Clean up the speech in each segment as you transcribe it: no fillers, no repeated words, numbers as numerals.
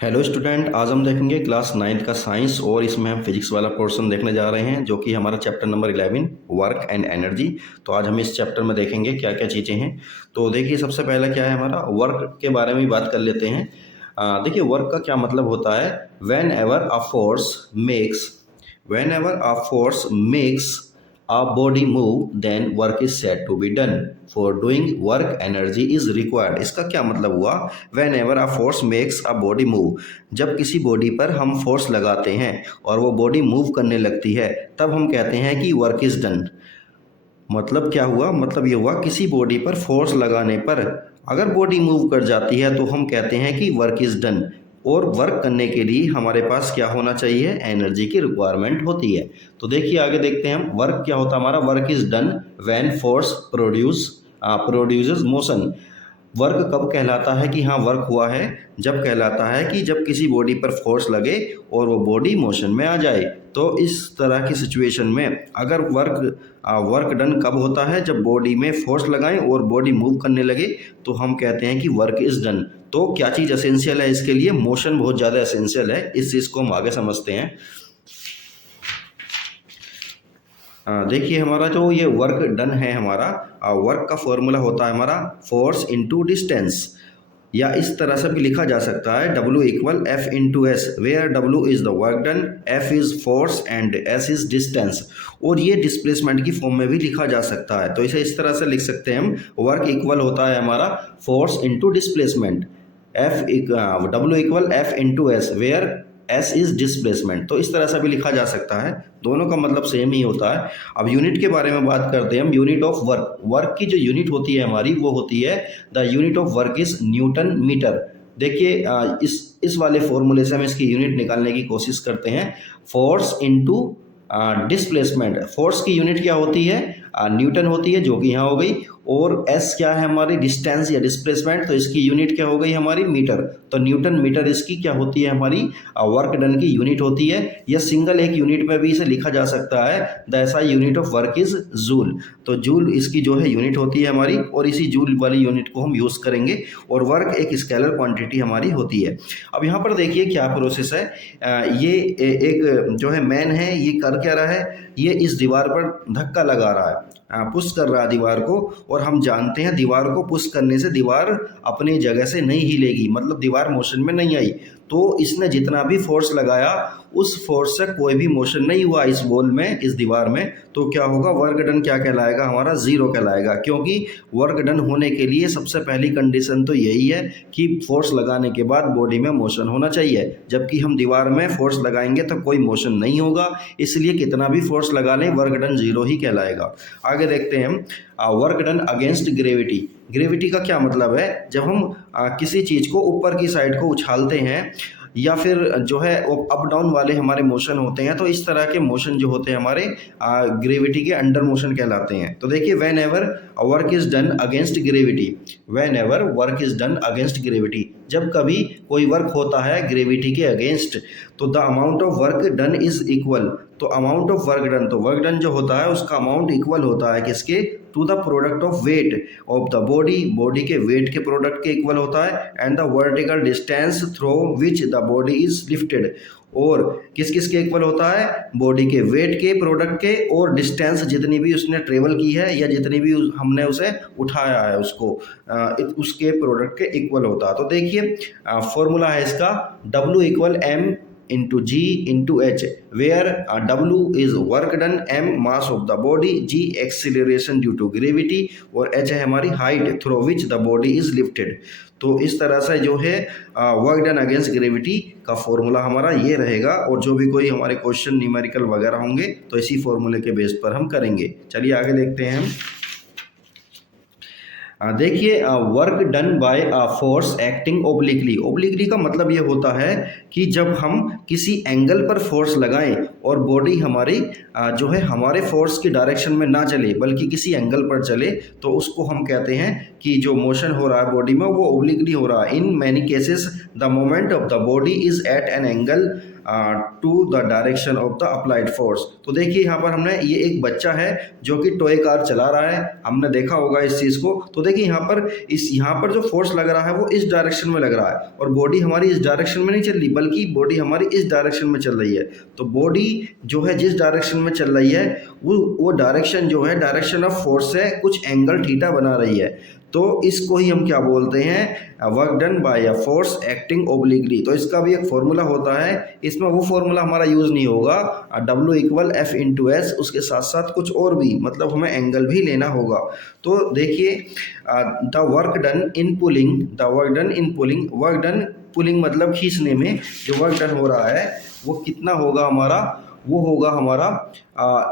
Hello student, आज हम देखेंगे क्लास 9th का साइंस और इसमें हम फिजिक्स वाला पोर्शन देखने जा रहे हैं जो कि हमारा chapter number 11 work and energy. तो आज हम इस चैप्टर में देखेंगे क्या क्या चीज़ें हैं। तो देखिए, सबसे पहला क्या है, हमारा वर्क के बारे में बात कर लेते हैं। देखिए, वर्क का क्या मतलब होता है। When ever a force makes a body move then work is said to be done. For doing work energy is required. इसका क्या मतलब हुआ। whenever a force makes a body move, जब किसी बॉडी पर हम फोर्स लगाते हैं और वो बॉडी मूव करने लगती है तब हम कहते हैं कि वर्क इज डन। मतलब क्या हुआ, मतलब ये हुआ किसी बॉडी पर फोर्स लगाने पर अगर बॉडी मूव कर जाती है तो हम कहते हैं कि वर्क इज डन। और वर्क करने के लिए हमारे पास क्या होना चाहिए, एनर्जी की रिक्वायरमेंट होती है। तो देखिए, आगे देखते हैं हम वर्क क्या होता है हमारा। Work is done when force produces motion. Work कब कहलाता है कि हाँ वर्क हुआ है, जब कहलाता है कि जब किसी बॉडी पर फोर्स लगे और वो बॉडी मोशन में आ जाए। तो इस तरह की सिचुएशन में अगर वर्क डन कब होता है, जब बॉडी में फोर्स लगाएं और बॉडी मूव करने लगे तो हम कहते हैं कि वर्क इज डन। तो क्या चीज़ एसेंशियल है इसके लिए, मोशन बहुत ज़्यादा एसेंशियल है। इस चीज़ को हम आगे समझते हैं। देखिए, हमारा जो ये वर्क डन है, हमारा वर्क का फॉर्मूला होता है हमारा फोर्स इनटू डिस्टेंस, या इस तरह से भी लिखा जा सकता है W equal F into S, where W is the work done, F is force and S is distance. और ये डिस्प्लेसमेंट की फॉर्म में भी लिखा जा सकता है। तो इसे इस तरह से लिख सकते हैं हम, वर्क इक्वल होता है हमारा force into displacement, W equal F into S, where S is displacement. तो इस तरह से भी लिखा जा सकता है, दोनों का मतलब सेम ही होता है। अब यूनिट के बारे में बात करते हैं हम। यूनिट ऑफ वर्क, वर्क की जो यूनिट होती है हमारी वो होती है the unit of work is newton metre. देखिए, इस वाले फॉर्मूले से हम इसकी यूनिट निकालने की कोशिश करते हैं। फोर्स इनटू डिस्प्लेसमेंट, फोर्स की यूनिट क्या होती है, न्यूटन होती है, जो कि यहाँ हो गई। और एस क्या है हमारी, डिस्टेंस या डिस्प्लेसमेंट, तो इसकी यूनिट क्या हो गई हमारी, मीटर। तो न्यूटन मीटर इसकी क्या होती है, हमारी वर्क डन की यूनिट होती है। या सिंगल एक यूनिट में भी इसे लिखा जा सकता है, द ऐसा unit of work is joule. तो जूल इसकी जो है यूनिट होती है हमारी, और इसी जूल वाली यूनिट को हम यूज़ करेंगे। और वर्क एक स्केलर क्वांटिटी हमारी होती है। अब यहाँ पर देखिए क्या प्रोसेस है। ये एक जो है मैन है, ये कर क्या रहा है, ये इस दीवार पर धक्का लगा रहा है, पुश कर रहा है दीवार को। और हम जानते हैं दीवार को पुश करने से दीवार अपनी जगह से नहीं हिलेगी, मतलब दीवार मोशन में नहीं आई। तो इसने जितना भी फोर्स लगाया उस फोर्स से कोई भी मोशन नहीं हुआ इस बॉल में, इस दीवार में। तो क्या होगा, वर्क डन क्या कहलाएगा हमारा, जीरो कहलाएगा। क्योंकि वर्क डन होने के लिए सबसे पहली कंडीशन तो यही है कि फोर्स लगाने के बाद बॉडी में मोशन होना चाहिए, जबकि हम दीवार में फोर्स लगाएंगे तो कोई मोशन नहीं होगा। इसलिए कितना भी फोर्स लगा लें वर्क डन जीरो ही कहलाएगा। आगे देखते हैं हम, work done against gravity. Gravity का क्या मतलब है, जब हम किसी चीज़ को ऊपर की साइड को उछालते हैं या फिर जो है अप डाउन वाले हमारे मोशन होते हैं, तो इस तरह के मोशन जो होते हैं हमारे ग्रेविटी के अंडर मोशन कहलाते हैं। तो देखिए, when ever work is done against gravity, when ever work is done against gravity, जब कभी कोई वर्क होता है ग्रेविटी के अगेंस्ट, तो the amount of work done is equal. तो अमाउंट ऑफ वर्क डन, तो वर्क डन जो होता है उसका अमाउंट इक्वल होता है किसके, to the product of weight of the body, body के वेट के प्रोडक्ट के इक्वल होता है, and the vertical distance through which the body is lifted. और किस किस के इक्वल होता है, बॉडी के वेट के प्रोडक्ट के, और डिस्टेंस जितनी भी उसने ट्रेवल की है या जितनी भी हमने उसे उठाया है उसको, उसके प्रोडक्ट के इक्वल होता है। तो देखिए, फॉर्मूला है इसका W equal M into G into H, where W is work done, M mass of the body, G acceleration due to gravity, और H है हमारी height through which the body is lifted। तो इस तरह से जो है वर्क डन अगेंस्ट ग्रेविटी का फॉर्मूला हमारा ये रहेगा। और जो भी कोई हमारे क्वेश्चन न्यूमेरिकल वगैरह होंगे तो इसी फॉर्मूले के बेस पर हम करेंगे। चलिए आगे देखते हैं हम। देखिए, work done by force acting obliquely. Obliquely का मतलब ये होता है कि जब हम किसी एंगल पर फोर्स लगाएं और बॉडी हमारी जो है हमारे फोर्स की डायरेक्शन में ना चले बल्कि किसी एंगल पर चले, तो उसको हम कहते हैं कि जो मोशन हो रहा है बॉडी में वो ओब्लिकली हो रहा है। In many cases the moment of the body is at an angle to the direction of the applied force. तो देखिए यहाँ पर हमने, ये एक बच्चा है जो कि टॉय कार चला रहा है, हमने देखा होगा इस चीज़ को। तो देखिए यहाँ पर जो फोर्स लग रहा है वो इस डायरेक्शन में लग रहा है, और बॉडी हमारी इस डायरेक्शन में नहीं चल रही, बल्कि बॉडी हमारी इस डायरेक्शन में चल रही है। तो बॉडी जो है जिस डायरेक्शन में चल रही है वो डायरेक्शन जो है डायरेक्शन ऑफ फोर्स है, कुछ एंगल थीटा बना रही है। तो इसको ही हम क्या बोलते हैं, work done by a force acting obliquely. तो इसका भी एक फॉर्मूला होता है, इसमें वो फॉर्मूला हमारा यूज़ नहीं होगा, W equal F into S, उसके साथ साथ कुछ और भी, मतलब हमें एंगल भी लेना होगा। तो देखिए the work done in pulling, the work done in pulling, work done pulling मतलब खींचने में जो वर्क डन हो रहा है वो कितना होगा हमारा, वो होगा हमारा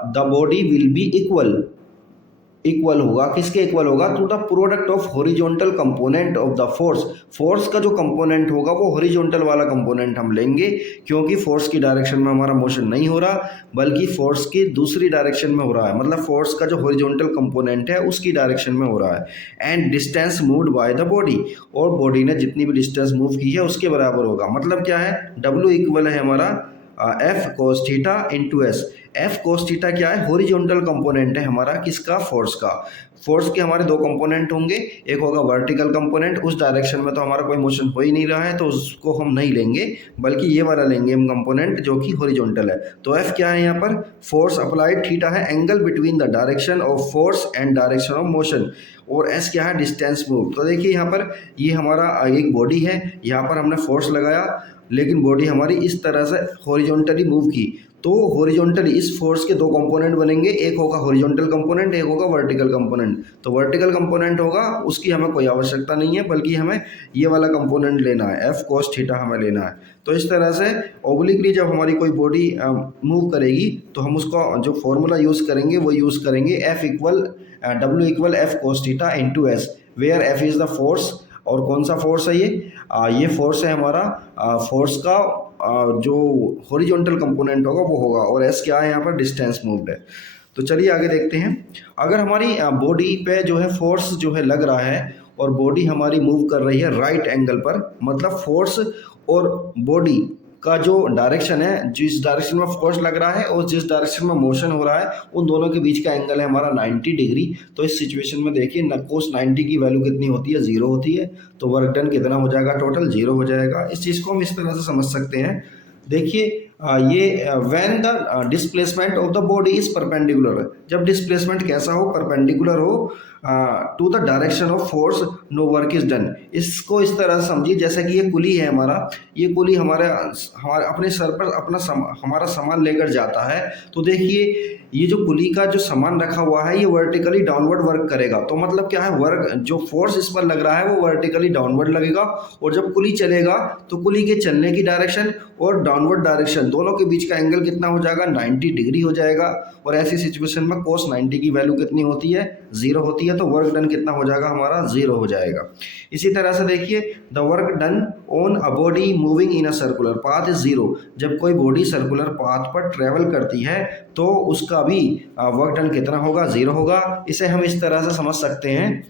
the body will be equal होगा, किसके इक्वल होगा, to the product of horizontal component of the force. Force का जो कंपोनेंट होगा वो हॉरिजॉन्टल वाला कंपोनेंट हम लेंगे, क्योंकि फोर्स की डायरेक्शन में हमारा मोशन नहीं हो रहा, बल्कि फोर्स की दूसरी डायरेक्शन में हो रहा है, मतलब फोर्स का जो हॉरिजॉन्टल कंपोनेंट है उसकी डायरेक्शन में हो रहा है। And distance moved by the body, और बॉडी ने जितनी भी डिस्टेंस मूव की है उसके बराबर होगा। मतलब क्या है, W इक्वल है हमारा F cos theta into S. F cos theta क्या है, हॉरिजॉन्टल कंपोनेंट है हमारा, किसका, फोर्स का। फोर्स के हमारे दो कंपोनेंट होंगे, एक होगा वर्टिकल कंपोनेंट, उस डायरेक्शन में तो हमारा कोई मोशन हो ही नहीं रहा है तो उसको हम नहीं लेंगे, बल्कि ये वाला लेंगे हम कंपोनेंट जो कि हॉरिजॉन्टल है। तो एफ क्या है यहाँ पर, फोर्स अप्लाइड, थीटा है angle between the direction of force and direction of motion, और एस क्या है, डिस्टेंस मूव। तो देखिए यहाँ पर ये हमारा एक बॉडी है, यहाँ पर हमने फोर्स लगाया, लेकिन बॉडी हमारी इस तरह से हॉरिजॉन्टली मूव की, तो हॉरिजॉन्टली इस फोर्स के दो कंपोनेंट बनेंगे, एक होगा हॉरिजॉन्टल कंपोनेंट, एक होगा वर्टिकल कंपोनेंट। तो वर्टिकल कंपोनेंट होगा उसकी हमें कोई आवश्यकता नहीं है, बल्कि हमें ये वाला कंपोनेंट लेना है, एफ कोस थीटा हमें लेना है। तो इस तरह से ओब्लिकली जब हमारी कोई बॉडी मूव करेगी तो हम उसका जो फॉर्मूला यूज़ करेंगे वो यूज़ करेंगे F equal W equal F cos theta into S, where F is the force. और कौन सा फोर्स है ये फोर्स है हमारा फोर्स का जो हॉरिजॉन्टल कंपोनेंट होगा वो होगा, और एस क्या है यहाँ पर, डिस्टेंस मूव्ड है। तो चलिए आगे देखते हैं। अगर हमारी बॉडी पे जो है फोर्स जो है लग रहा है, और बॉडी हमारी मूव कर रही है राइट एंगल पर, मतलब फोर्स और बॉडी का जो डायरेक्शन है, जिस डायरेक्शन में फोर्स लग रहा है और जिस डायरेक्शन में मोशन हो रहा है, उन दोनों के बीच का एंगल है हमारा 90 डिग्री। तो इस सिचुएशन में देखिए न कोस 90 की वैल्यू कितनी होती है, 0 होती है। तो वर्क डन कितना हो जाएगा, टोटल 0 हो जाएगा। इस चीज़ को हम इस तरह से समझ सकते हैं। देखिए ये when the displacement of the body is perpendicular, जब डिस्प्लेसमेंट कैसा हो, परपेंडिकुलर हो to the direction of force, no work is done. इसको इस तरह से समझिए जैसे कि ये कुली है हमारा, ये कुली हमारे अपने सर पर हमारा सामान लेकर जाता है। तो देखिए ये जो कुली का जो सामान रखा हुआ है ये वर्टिकली डाउनवर्ड वर्क करेगा। तो मतलब क्या है, वर्क जो फोर्स इस पर लग रहा है वो वर्टिकली डाउनवर्ड लगेगा, और जब कुली चलेगा तो कुली के चलने की डायरेक्शन और डाउनवर्ड डायरेक्शन दोनों के बीच का एंगल कितना हो जाएगा, 90 डिग्री हो जाएगा। और ऐसी सिचुएशन में कोस 90 की वैल्यू कितनी होती है, 0 होती है। तो वर्क डन कितना हो जाएगा हमारा, 0 हो जाएगा। इसी तरह से देखिए the work done on a body moving in a circular path is 0। जब कोई बॉडी सर्कुलर पाथ पर ट्रेवल करती है तो उसका भी वर्क डन कितना होगा, 0 होगा। इसे हम इस तरह से समझ सकते हैं।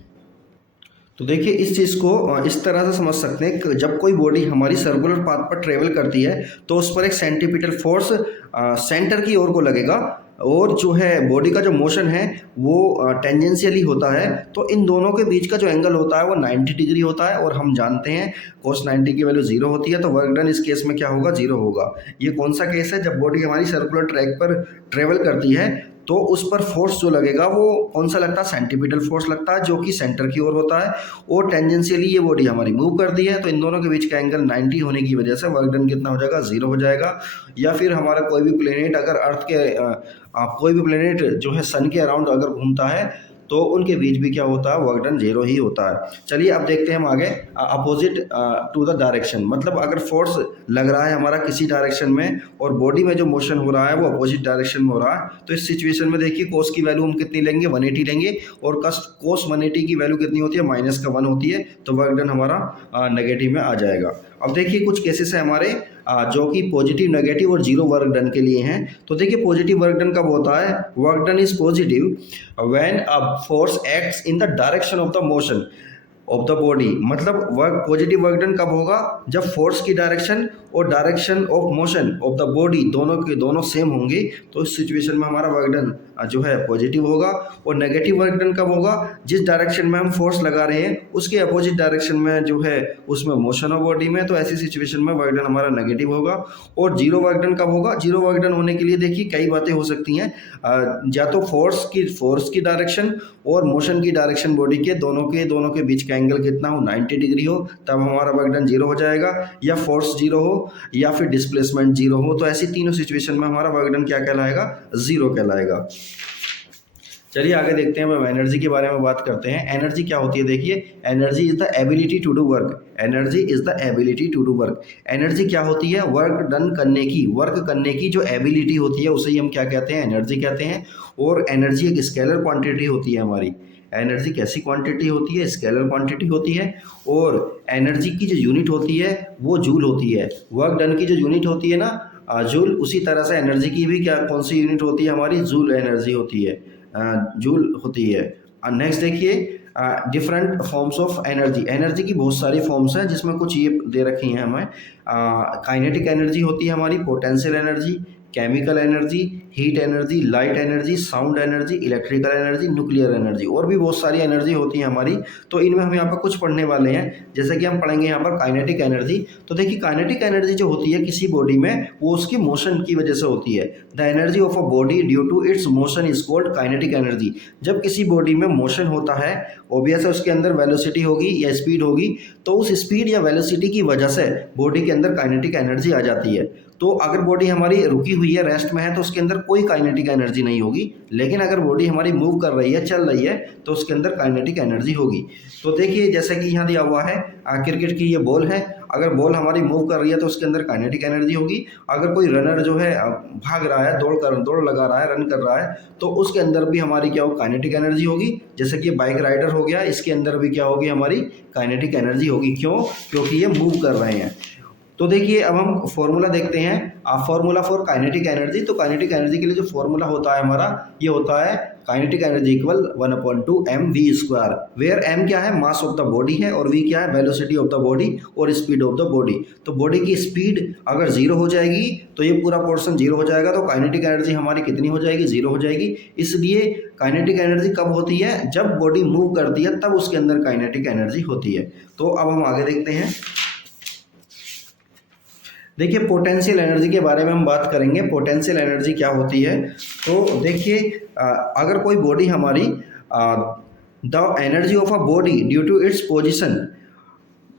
तो देखिए इस चीज़ को इस तरह से समझ सकते हैं कि जब कोई बॉडी हमारी सर्कुलर पाथ पर ट्रेवल करती है तो उस पर एक सेंटीपिटल फोर्स सेंटर की ओर को लगेगा, और जो है बॉडी का जो मोशन है वो टेंजेंशियली होता है। तो इन दोनों के बीच का जो एंगल होता है वो 90 डिग्री होता है, और हम जानते हैं कोस 90 की वैल्यू 0 होती है। तो वर्क डन इस केस में क्या होगा, 0 होगा। ये कौन सा केस है, जब बॉडी हमारी सर्कुलर ट्रैक पर ट्रेवल करती है तो उस पर फोर्स जो लगेगा वो कौन सा लगता है, सेंटीपिटल फोर्स लगता है, जो कि सेंटर की ओर होता है, और टेंजेंशियली ये बॉडी हमारी मूव करती है। तो इन दोनों के बीच का एंगल 90 होने की वजह से वर्क डन कितना हो जाएगा, 0 हो जाएगा। या फिर हमारा कोई भी प्लेनेट अगर अर्थ के कोई भी प्लेनेट जो है सन के अराउंड अगर घूमता है तो उनके बीच भी क्या होता है, वर्क डन 0 ही होता है। चलिए अब देखते हैं हम आगे, अपोजिट टू द डायरेक्शन, मतलब अगर फोर्स लग रहा है हमारा किसी डायरेक्शन में और बॉडी में जो मोशन हो रहा है वो अपोजिट डायरेक्शन में हो रहा है। तो इस सिचुएशन में देखिए कोस की वैल्यू हम कितनी लेंगे, 180 लेंगे, और कोस 180 की वैल्यू कितनी होती है, -1 होती है। तो वर्क डन हमारा नेगेटिव में आ जाएगा। अब देखिए कुछ केसेस है हमारे जो कि पॉजिटिव, नेगेटिव और 0 वर्क डन के लिए हैं। तो देखिए पॉजिटिव वर्क डन कब होता है, work done is positive when a force acts in the direction of the motion. Of the body, मतलब वर्क पॉजिटिव वर्क डन कब होगा, जब फोर्स की डायरेक्शन और direction of motion of the body दोनों के दोनों सेम होंगे, तो इस सिचुएशन में हमारा वर्क डन जो है पॉजिटिव होगा। और नेगेटिव वर्क डन कब होगा, जिस डायरेक्शन में हम फोर्स लगा रहे हैं उसके अपोजिट डायरेक्शन में जो है उसमें मोशन ऑफ बॉडी में, तो ऐसी सिचुएशन में वर्क डन हमारा नेगेटिव होगा। और जीरो वर्क डन कब होगा, जीरो वर्क डन होने के लिए देखिए कई बातें हो सकती हैं, या तो फोर्स की डायरेक्शन और मोशन की डायरेक्शन बॉडी के दोनों के बीच का एंगल कितना हो, 90 डिग्री हो, तब हमारा वर्क डन जीरो हो जाएगा, या फोर्स जीरो हो या फिर डिस्प्लेसमेंट जीरो हो। तो ऐसी तीनों सिचुएशन में हमारा वर्क डन क्या कहलाएगा, जीरो कहलाएगा। चलिए आगे देखते हैं, हम एनर्जी के बारे में बात करते हैं। एनर्जी क्या होती है, देखिए energy is the ability to do work, energy is the ability to do work. Energy क्या होती है, वर्क डन करने की, वर्क करने की जो एबिलिटी होती है उसे ही हम क्या कहते हैं, एनर्जी कहते हैं। और एनर्जी एक स्केलर क्वांटिटी होती है हमारी, एनर्जी कैसी क्वांटिटी होती है, स्केलर क्वांटिटी होती है। और एनर्जी की जो यूनिट होती है वो जूल होती है, वर्क डन की जो यूनिट होती है ना जूल, उसी तरह से एनर्जी की भी क्या कौन सी यूनिट होती है हमारी, जूल एनर्जी होती है, जूल होती है। नेक्स्ट देखिए different forms of energy, energy की बहुत सारी फॉर्म्स हैं जिसमें कुछ ये दे रखी हैं हमें। काइनेटिक एनर्जी होती है हमारी, potential energy, chemical energy, heat energy, light energy, sound energy, electrical energy, nuclear energy, और भी बहुत सारी एनर्जी होती है हमारी। तो इनमें हम यहाँ पर कुछ पढ़ने वाले हैं, जैसे कि हम पढ़ेंगे यहाँ पर काइनेटिक एनर्जी। तो देखिए काइनेटिक एनर्जी जो होती है किसी बॉडी में, वो उसकी मोशन की वजह से होती है। The energy of a body due to its motion is called kinetic energy. जब किसी बॉडी में मोशन होता है, ऑब्वियस है उसके अंदर वेलोसिटी होगी या स्पीड होगी, तो उस स्पीड या वेलोसिटी की वजह से बॉडी के अंदर काइनेटिक एनर्जी आ जाती है। तो अगर बॉडी हमारी रुकी हुई है, रेस्ट में है, तो उसके अंदर कोई काइनेटिक एनर्जी नहीं होगी। लेकिन अगर बॉडी हमारी मूव कर रही है, चल रही है, तो उसके अंदर काइनेटिक एनर्जी होगी। तो देखिए जैसे कि यहाँ दिया हुआ है, क्रिकेट की ये बॉल है, अगर बॉल हमारी मूव कर रही है तो उसके अंदर काइनेटिक एनर्जी होगी। अगर कोई रनर जो है भाग रहा है, दौड़ लगा रहा है, रन कर रहा है, तो उसके अंदर भी हमारी क्या हो, काइनेटिक एनर्जी होगी। जैसे कि बाइक राइडर हो गया, इसके अंदर भी क्या होगी, हमारी काइनेटिक एनर्जी होगी। क्यों, क्योंकि ये मूव कर रहे हैं। तो देखिए अब हम फॉर्मूला देखते हैं, फॉर्मूला फॉर काइनेटिक एनर्जी। तो काइनेटिक एनर्जी के लिए जो फॉर्मूला होता है हमारा, ये होता है kinetic energy equal 1/2 mv², where m क्या है, मास ऑफ द बॉडी है, और v क्या है, वेलोसिटी ऑफ द बॉडी और स्पीड ऑफ द बॉडी। तो बॉडी की स्पीड अगर जीरो हो जाएगी तो ये पूरा पोर्शन जीरो हो जाएगा, तो काइनेटिक एनर्जी हमारी कितनी हो जाएगी, जीरो हो जाएगी। इसलिए काइनेटिक एनर्जी कब होती है, जब बॉडी मूव करती है तब उसके अंदर काइनेटिक एनर्जी होती है। तो अब हम आगे देखते हैं, देखिए पोटेंशियल एनर्जी के बारे में हम बात करेंगे। पोटेंशियल एनर्जी क्या होती है, तो देखिए अगर कोई बॉडी हमारी, the energy of a body due to its position,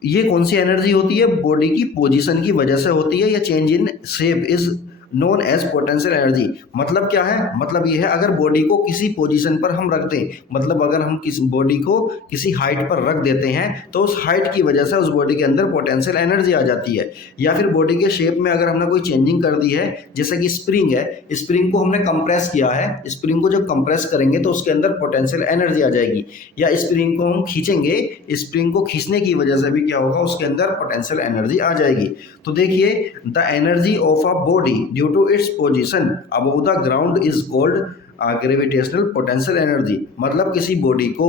ये कौन सी एनर्जी होती है, बॉडी की पोजीशन की वजह से होती है, या change in shape is known as potential energy. मतलब क्या है, मतलब ये है अगर बॉडी को किसी पोजीशन पर हम रख दें, मतलब अगर हम किसी बॉडी को किसी हाइट पर रख देते हैं तो उस हाइट की वजह से उस बॉडी के अंदर पोटेंशियल एनर्जी आ जाती है। या फिर बॉडी के शेप में अगर हमने कोई चेंजिंग कर दी है, जैसे कि स्प्रिंग है, स्प्रिंग को हमने कंप्रेस किया है, स्प्रिंग को जब कंप्रेस करेंगे तो उसके अंदर पोटेंशियल एनर्जी आ जाएगी। या स्प्रिंग को हम खींचेंगे, स्प्रिंग को खींचने की वजह से भी क्या होगा, उसके अंदर पोटेंशियल एनर्जी आ जाएगी। तो देखिए the energy of a body due to its position above the ground is called gravitational potential energy. मतलब किसी बॉडी को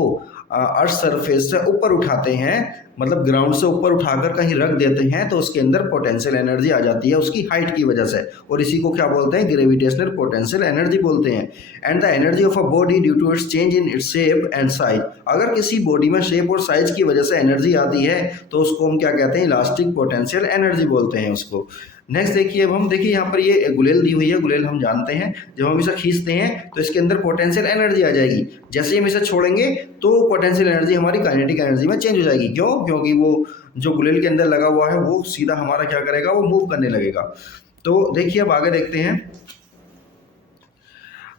अर्थ सरफेस से ऊपर उठाते हैं, मतलब ग्राउंड से ऊपर उठाकर कहीं रख देते हैं, तो उसके अंदर पोटेंशियल एनर्जी आ जाती है उसकी हाइट की वजह से, और इसी को क्या बोलते हैं, ग्रेविटेशनल पोटेंशियल एनर्जी बोलते हैं। And the energy of a body due to its change in its shape and size. अगर किसी बॉडी में शेप और साइज की वजह से एनर्जी आती है तो उसको हम क्या कहते हैं, इलास्टिक पोटेंशियल एनर्जी बोलते हैं उसको। नेक्स्ट देखिए, अब हम देखिए यहाँ पर ये गुलेल दी हुई है, गुलेल हम जानते हैं जब हम इसे खींचते हैं तो इसके अंदर पोटेंशियल एनर्जी आ जाएगी। जैसे ही हम इसे छोड़ेंगे तो पोटेंशियल एनर्जी हमारी काइनेटिक एनर्जी में चेंज हो जाएगी। क्यों, क्योंकि वो जो गुलेल के अंदर लगा हुआ है वो सीधा हमारा क्या करेगा, वो मूव करने लगेगा। तो देखिए अब आगे देखते हैं,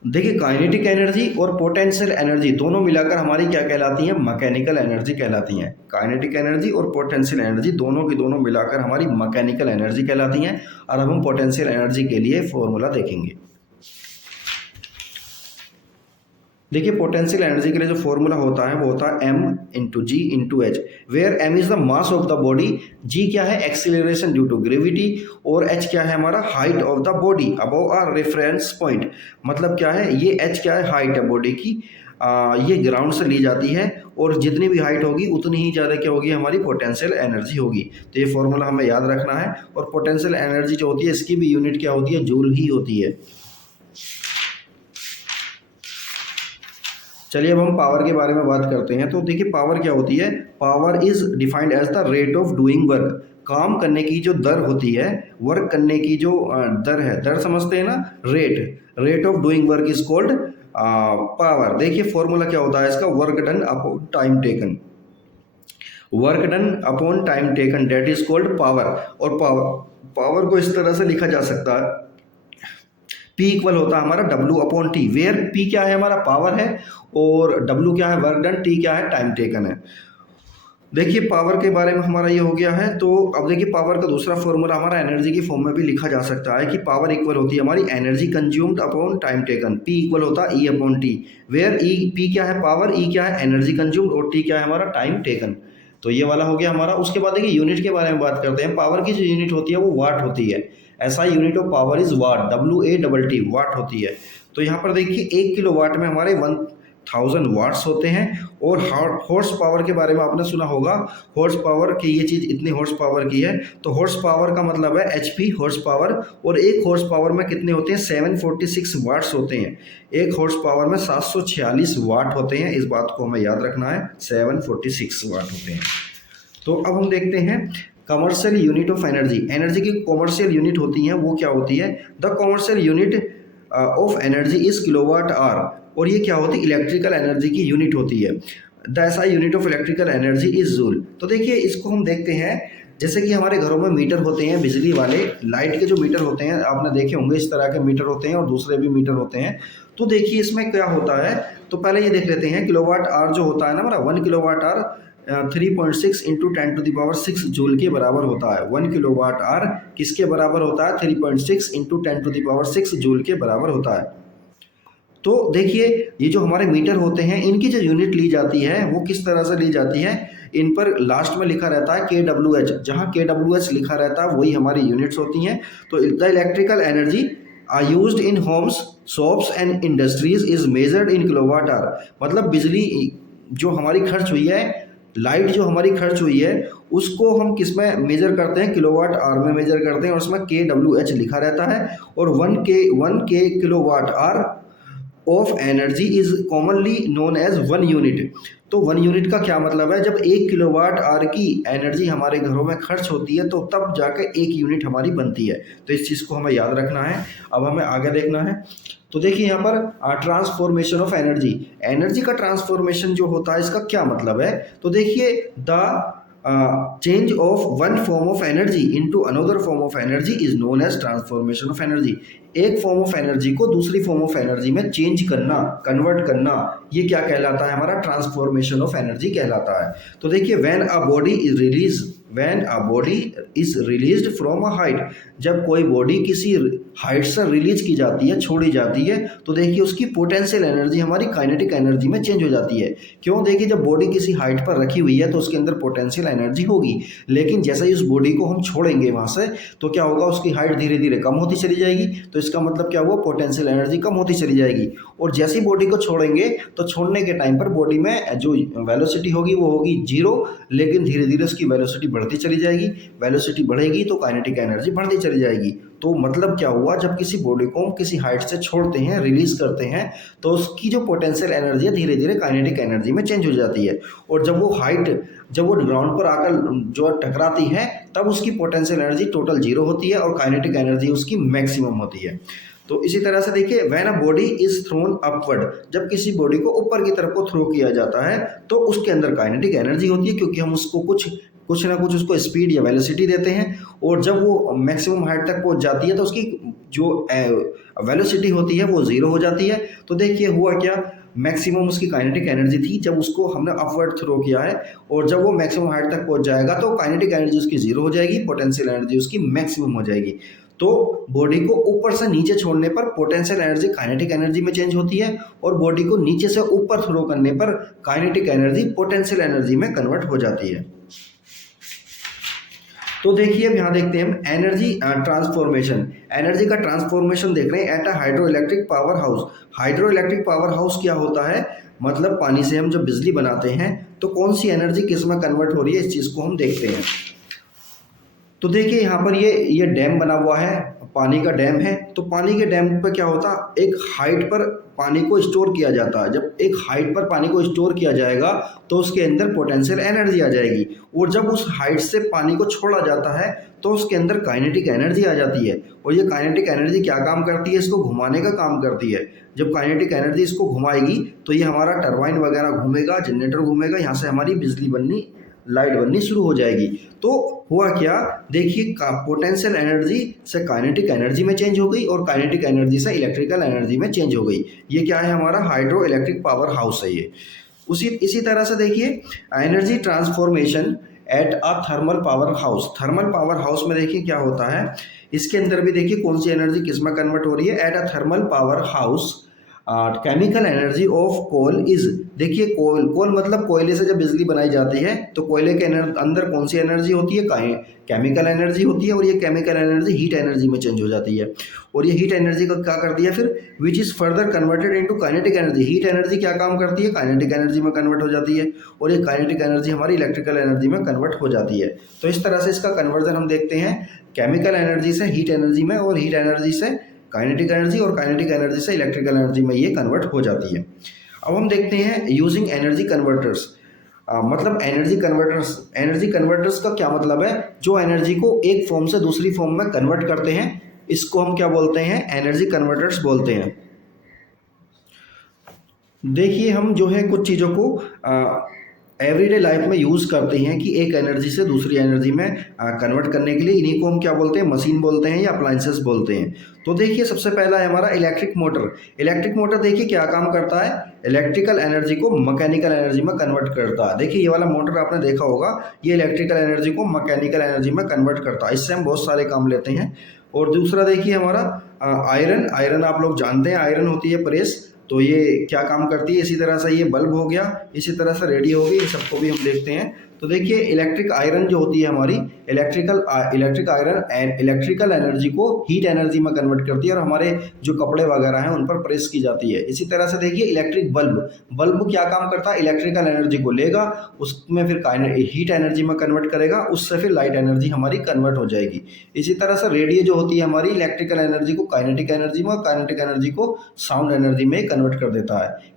देखिए काइनेटिक एनर्जी और पोटेंशियल एनर्जी दोनों मिलाकर हमारी क्या कहलाती हैं, मैकेनिकल एनर्जी कहलाती हैं। काइनेटिक एनर्जी और पोटेंशियल एनर्जी दोनों की दोनों मिलाकर हमारी मैकेनिकल एनर्जी कहलाती हैं। और अब हम पोटेंशियल एनर्जी के लिए फॉर्मूला देखेंगे। देखिए पोटेंशियल एनर्जी के लिए जो फॉर्मूला होता है वो होता है m into G into H, where m is the mass of the body, g क्या है, एक्सीलरेशन ड्यू टू ग्रेविटी, और h क्या है हमारा, height of the body above our reference point. मतलब क्या है, ये h क्या है, हाइट है बॉडी की, ये ग्राउंड से ली जाती है, और जितनी भी हाइट होगी उतनी ही ज़्यादा क्या होगी, हमारी पोटेंशियल एनर्जी होगी। तो ये फॉर्मूला हमें याद रखना है। और पोटेंशियल एनर्जी जो होती है इसकी भी यूनिट क्या होती है, जूल ही होती है। चलिए अब हम पावर के बारे में बात करते हैं। तो देखिए पावर क्या होती है, power is defined as the rate of doing work. काम करने की जो दर होती है, वर्क करने की जो दर है, दर समझते हैं ना, rate of doing work is called power. देखिए फॉर्मूला क्या होता है इसका, work done upon time taken, work done upon time taken that is called power. और पावर को इस तरह से लिखा जा सकता है, P इक्वल होता है हमारा W upon T, where P क्या है, हमारा पावर है, और W क्या है, वर्क डन, T क्या है, टाइम टेकन है। देखिए पावर के बारे में हमारा ये हो गया है। तो अब देखिए पावर का दूसरा फॉर्मूला हमारा एनर्जी की फॉर्म में भी लिखा जा सकता है कि पावर इक्वल होती है हमारी energy consumed upon time taken, P equal होता है E upon T, where P क्या है, पावर, E क्या है, एनर्जी कंज्यूम्ड, और T क्या है, हमारा टाइम टेकन। तो ये वाला हो गया हमारा। उसके बाद देखिए यूनिट के बारे में बात करते हैं। पावर की जो यूनिट होती है वो वाट होती है। SI unit of power is what, WATT वाट होती है। तो यहाँ पर देखिए 1 किलो वाट में हमारे 1000 वाट्स होते हैं। और हॉर्स पावर के बारे में आपने सुना होगा, हॉर्स पावर की ये चीज़ इतनी हॉर्स पावर की है। तो हॉर्स पावर का मतलब है HP हॉर्स पावर, और एक हॉर्स पावर में कितने होते हैं, 746 वाट्स होते हैं। एक हॉर्स पावर में 746 वाट होते हैं, इस बात को हमें याद रखना है, 746 वाट होते हैं। तो अब हम देखते हैं commercial unit of energy. Energy की कमर्शियल यूनिट होती हैं, वो क्या होती है, the commercial unit of energy is kilowatt hour. और ये क्या होती है, इलेक्ट्रिकल एनर्जी की यूनिट होती है। The SI unit of electrical energy is joule. तो देखिए इसको हम देखते हैं, जैसे कि हमारे घरों में मीटर होते हैं बिजली वाले, लाइट के जो मीटर होते हैं आपने देखे होंगे, इस तरह के मीटर होते हैं और दूसरे भी मीटर होते हैं। तो देखिए इसमें क्या होता है, तो पहले ये देख लेते हैं, किलोवाट आवर जो होता है ना हमारा, 1 किलोवाट आवर 3.6 इंटू 10⁻6 जूल के बराबर होता है। 1 किलोवाट आवर किसके बराबर होता है, 3.6 इंटू 10⁻6 जूल के बराबर होता है। तो देखिए ये जो हमारे मीटर होते हैं इनकी जो यूनिट ली जाती है वो किस तरह से ली जाती है, इन पर लास्ट में लिखा रहता है kWh, जहाँ kWh लिखा रहता है वही हमारी यूनिट्स होती हैं। तो the electrical energy are used in homes, shops and industries is measured in kilowatt hour. मतलब बिजली जो हमारी खर्च हुई है, लाइट जो हमारी खर्च हुई है, उसको हम किस में मेजर करते हैं, किलोवाट आवर में मेजर करते हैं, और उसमें kWh लिखा रहता है। और 1K kilowatt hour of energy is commonly known as 1 unit. तो 1 यूनिट का क्या मतलब है, जब 1 किलोवाट आवर की एनर्जी हमारे घरों में खर्च होती है तो तब जाकर 1 यूनिट हमारी बनती है। तो इस चीज़ को हमें याद रखना है। अब हमें आगे देखना है। तो देखिए यहाँ पर ट्रांसफॉर्मेशन ऑफ एनर्जी, एनर्जी का ट्रांसफॉर्मेशन जो होता है इसका क्या मतलब है। तो देखिए the change of one form of energy into another form of energy is known as transformation of energy. एक फॉर्म ऑफ एनर्जी को दूसरी फॉर्म ऑफ एनर्जी में चेंज करना, कन्वर्ट करना, ये क्या कहलाता है, हमारा ट्रांसफॉर्मेशन ऑफ एनर्जी कहलाता है। तो देखिए when a body is released from a height, जब कोई बॉडी किसी हाइट से रिलीज की जाती है, छोड़ी जाती है, तो देखिए उसकी पोटेंशियल एनर्जी हमारी काइनेटिक एनर्जी में चेंज हो जाती है। क्यों, देखिए जब बॉडी किसी हाइट पर रखी हुई है तो उसके अंदर पोटेंशियल एनर्जी होगी, लेकिन जैसे ही उस बॉडी को हम छोड़ेंगे वहाँ से तो क्या होगा, उसकी हाइट धीरे धीरे कम होती चली जाएगी। तो इसका मतलब क्या हुआ, पोटेंशियल एनर्जी कम होती चली जाएगी। और जैसी बॉडी को छोड़ेंगे तो छोड़ने के टाइम पर बॉडी में जो वेलोसिटी होगी वो होगी 0, लेकिन धीरे धीरे उसकी वेलोसिटी बढ़ती चली जाएगी। वेलोसिटी बढ़ेगी तो काइनेटिक एनर्जी बढ़ती चली जाएगी। तो मतलब क्या हुआ, जब किसी बॉडी को किसी हाइट से छोड़ते हैं, रिलीज करते हैं, तो उसकी जो पोटेंशियल एनर्जी है धीरे धीरे काइनेटिक एनर्जी में चेंज हो जाती है। और जब वो ग्राउंड पर आकर जो टकराती है तब उसकी पोटेंशियल एनर्जी टोटल 0 होती है और काइनेटिक एनर्जी उसकी मैक्सिमम होती है। तो इसी तरह से देखिए when a body is throne upward, जब किसी बॉडी को ऊपर की तरफ को थ्रो किया जाता है तो उसके अंदर काइनेटिक एनर्जी होती है, क्योंकि हम उसको कुछ ना कुछ उसको स्पीड या वेलोसिटी देते हैं। और जब वो मैक्सिमम हाइट तक पहुंच जाती है तो उसकी जो वेलोसिटी होती है वो 0 हो जाती है। तो देखिए हुआ क्या, मैक्सिमम उसकी काइनेटिक एनर्जी थी जब उसको हमने अपवर्ड थ्रो किया है, और जब वो मैक्सिमम हाइट तक पहुंच जाएगा तो काइनेटिक एनर्जी उसकी 0 हो जाएगी, पोटेंशियल एनर्जी उसकी मैक्सिमम हो जाएगी। तो बॉडी को ऊपर से नीचे छोड़ने पर पोटेंशियल एनर्जी काइनेटिक एनर्जी में चेंज होती है, और बॉडी को नीचे से ऊपर थ्रो करने पर काइनेटिक एनर्जी पोटेंशियल एनर्जी में कन्वर्ट हो जाती है। तो देखिए अब यहाँ देखते हैं हम एनर्जी ट्रांसफॉर्मेशन। एनर्जी का ट्रांसफॉर्मेशन देख रहे हैं at a hydro electric power house. Hydro electric power house क्या होता है, मतलब पानी से हम जब बिजली बनाते हैं तो कौन सी एनर्जी किस में कन्वर्ट हो रही है, इस चीज़ को हम देखते हैं। तो देखिए यहाँ पर ये डैम बना हुआ है, पानी का डैम है। तो पानी के डैम पर क्या होता है, एक हाइट पर पानी को स्टोर किया जाता है। जब एक हाइट पर पानी को स्टोर किया जाएगा तो उसके अंदर पोटेंशियल एनर्जी आ जाएगी, और जब उस हाइट से पानी को छोड़ा जाता है तो उसके अंदर काइनेटिक एनर्जी आ जाती है। और ये काइनेटिक एनर्जी क्या काम करती है, इसको घुमाने का काम करती है। जब काइनेटिक एनर्जी इसको घुमाएगी तो ये हमारा टरबाइन वगैरह घूमेगा, जनरेटर घूमेगा, यहाँ से हमारी बिजली बननी, लाइट बननी शुरू हो जाएगी। तो हुआ क्या, देखिए पोटेंशियल एनर्जी से काइनेटिक एनर्जी में चेंज हो गई और काइनेटिक एनर्जी से इलेक्ट्रिकल एनर्जी में चेंज हो गई। ये क्या है, हमारा हाइड्रो इलेक्ट्रिक पावर हाउस है ये। इसी तरह से देखिए energy transformation eight a thermal power house. Thermal power house में देखिए क्या होता है, इसके अंदर भी देखिए कौन सी एनर्जी किस में कन्वर्ट हो रही है। At a thermal power house chemical energy of coal is, देखिए कोल मतलब कोयले से जब बिजली बनाई जाती है तो कोयले के अंदर कौन सी एनर्जी होती है, केमिकल एनर्जी होती है। और ये केमिकल एनर्जी हीट एनर्जी में चेंज हो जाती है। और ये हीट एनर्जी का क्या कर दिया फिर, which is further converted into kinetic energy. Heat energy क्या काम करती है, काइनेटिक एनर्जी में कन्वर्ट हो जाती है, और ये काइनेटिक एनर्जी हमारी इलेक्ट्रिकल एनर्जी में कन्वर्ट हो जाती है। तो इस तरह से इसका कन्वर्जन हम देखते हैं, केमिकल एनर्जी से हीट एनर्जी में, और हीट एनर्जी से काइनेटिक एनर्जी, और काइनेटिक एनर्जी से इलेक्ट्रिकल एनर्जी में ये कन्वर्ट हो जाती है। अब हम देखते हैं यूजिंग एनर्जी कन्वर्टर्स। मतलब एनर्जी कन्वर्टर्स का क्या मतलब है, जो एनर्जी को एक फॉर्म से दूसरी फॉर्म में कन्वर्ट करते हैं, इसको हम क्या बोलते हैं, एनर्जी कन्वर्टर्स बोलते हैं। देखिए हम जो है कुछ चीज़ों को एवरीडे लाइफ में यूज़ करते हैं कि एक एनर्जी से दूसरी एनर्जी में कन्वर्ट करने के लिए, इन्हीं को हम क्या बोलते हैं, मशीन बोलते हैं या अप्लायंसेस बोलते हैं। तो देखिए सबसे पहला है हमारा इलेक्ट्रिक मोटर। इलेक्ट्रिक मोटर देखिए क्या काम करता है, इलेक्ट्रिकल एनर्जी को मैकेनिकल एनर्जी में कन्वर्ट करता है। देखिए ये वाला मोटर आपने देखा होगा, ये इलेक्ट्रिकल एनर्जी को मैकेनिकल एनर्जी में कन्वर्ट करता है। इससे हम बहुत सारे काम लेते हैं। और दूसरा देखिए हमारा आयरन आप लोग जानते हैं, आयरन होती है प्रेस, तो ये क्या काम करती है। इसी तरह से ये बल्ब हो गया, इसी तरह से रेडियो हो गई, इन सबको भी हम देखते हैं। तो देखिए इलेक्ट्रिक आयरन जो होती है हमारी, इलेक्ट्रिक आयरन इलेक्ट्रिकल एनर्जी को हीट एनर्जी में कन्वर्ट करती है, और हमारे जो कपड़े वगैरह हैं उन पर प्रेस की जाती है। इसी तरह से देखिए इलेक्ट्रिक बल्ब क्या काम करता है, इलेक्ट्रिकल एनर्जी को लेगा, उसमें फिर हीट एनर्जी में कन्वर्ट करेगा, उससे फिर लाइट एनर्जी हमारी कन्वर्ट हो जाएगी। इसी तरह से रेडियो जो होती है हमारी, इलेक्ट्रिकल एनर्जी को काइनेटिक एनर्जी में, और काइनेटिक एनर्जी को साउंड एनर्जी में कन्वर्ट कर देता है।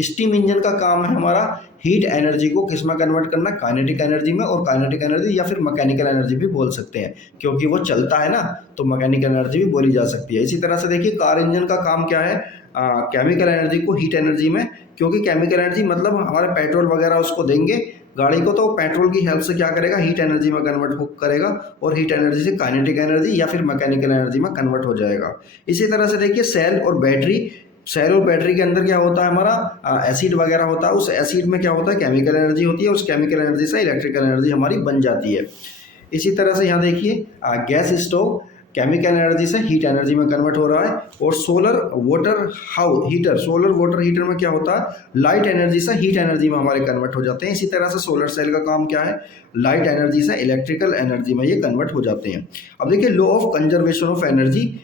स्टीम इंजन का काम है हमारा हीट एनर्जी को किस में कन्वर्ट करना, काइनेटिक एनर्जी में, और काइनेटिक एनर्जी या फिर मैकेनिकल एनर्जी भी बोल सकते हैं, क्योंकि वो चलता है ना, तो मैकेनिकल एनर्जी भी बोली जा सकती है। इसी तरह से देखिए कार इंजन का काम क्या है, केमिकल एनर्जी को हीट एनर्जी में, क्योंकि केमिकल एनर्जी मतलब हमारे पेट्रोल वगैरह उसको देंगे गाड़ी को, तो पेट्रोल की हेल्प से क्या करेगा, हीट एनर्जी में कन्वर्ट करेगा, और हीट एनर्जी से काइनेटिक एनर्जी या फिर मैकेनिकल एनर्जी में कन्वर्ट हो जाएगा। इसी तरह से देखिए सेल और बैटरी के अंदर क्या होता है हमारा, एसिड वगैरह होता है। उस एसिड में क्या होता है, केमिकल एनर्जी होती है, उस केमिकल एनर्जी से इलेक्ट्रिकल एनर्जी हमारी बन जाती है। इसी तरह से यहाँ देखिए गैस स्टोव केमिकल एनर्जी से हीट एनर्जी में कन्वर्ट हो रहा है। और सोलर वाटर हीटर में क्या होता है, लाइट एनर्जी से हीट एनर्जी में हमारे कन्वर्ट हो जाते हैं। इसी तरह से सोलर सेल का काम क्या है, लाइट एनर्जी से इलेक्ट्रिकल एनर्जी में ये कन्वर्ट हो जाते हैं। अब देखिए law of conservation of energy,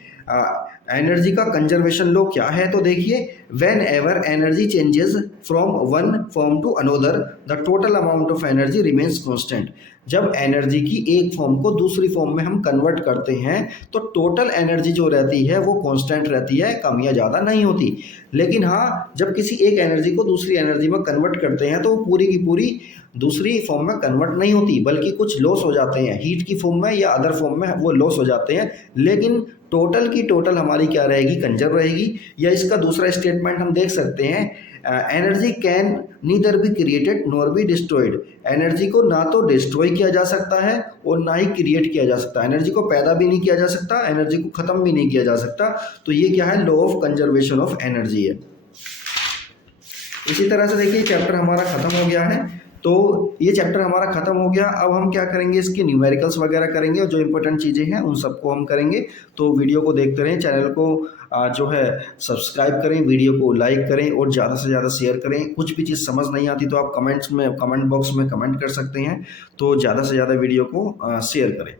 energy का कंजर्वेशन लॉ क्या है, तो देखिए whenever energy changes from one form to another the total amount of energy remains constant. जब एनर्जी की एक फॉर्म को दूसरी फॉर्म में हम कन्वर्ट करते हैं तो टोटल एनर्जी जो रहती है वो कांस्टेंट रहती है, कम या ज़्यादा नहीं होती। लेकिन हाँ, जब किसी एक एनर्जी को दूसरी एनर्जी में कन्वर्ट करते हैं तो वो पूरी की पूरी दूसरी फॉर्म में कन्वर्ट नहीं होती, बल्कि कुछ लॉस हो जाते हैं, हीट की फॉर्म में या अदर फॉर्म में वो लॉस हो जाते हैं। लेकिन टोटल की टोटल हमारी क्या रहेगी, कंजर्व रहेगी। या इसका दूसरा स्टेटमेंट हम देख सकते हैं, energy can neither be created nor be destroyed. Energy को ना तो डिस्ट्रॉय किया जा सकता है और ना ही क्रिएट किया जा सकता है। एनर्जी को पैदा भी नहीं किया जा सकता, एनर्जी को ख़त्म भी नहीं किया जा सकता। तो ये क्या है, law of conservation of energy है। इसी तरह से देखिए चैप्टर हमारा ख़त्म हो गया है। तो ये चैप्टर हमारा ख़त्म हो गया। अब हम क्या करेंगे, इसके न्यूमेरिकल्स वगैरह करेंगे और जो इंपॉर्टेंट चीज़ें हैं उन सबको हम करेंगे। तो वीडियो को देखते रहें, चैनल को जो है सब्सक्राइब करें, वीडियो को लाइक करें और ज़्यादा से ज़्यादा शेयर करें। कुछ भी चीज़ समझ नहीं आती तो आप कमेंट बॉक्स में कमेंट कर सकते हैं। तो ज़्यादा से ज़्यादा वीडियो को शेयर करें।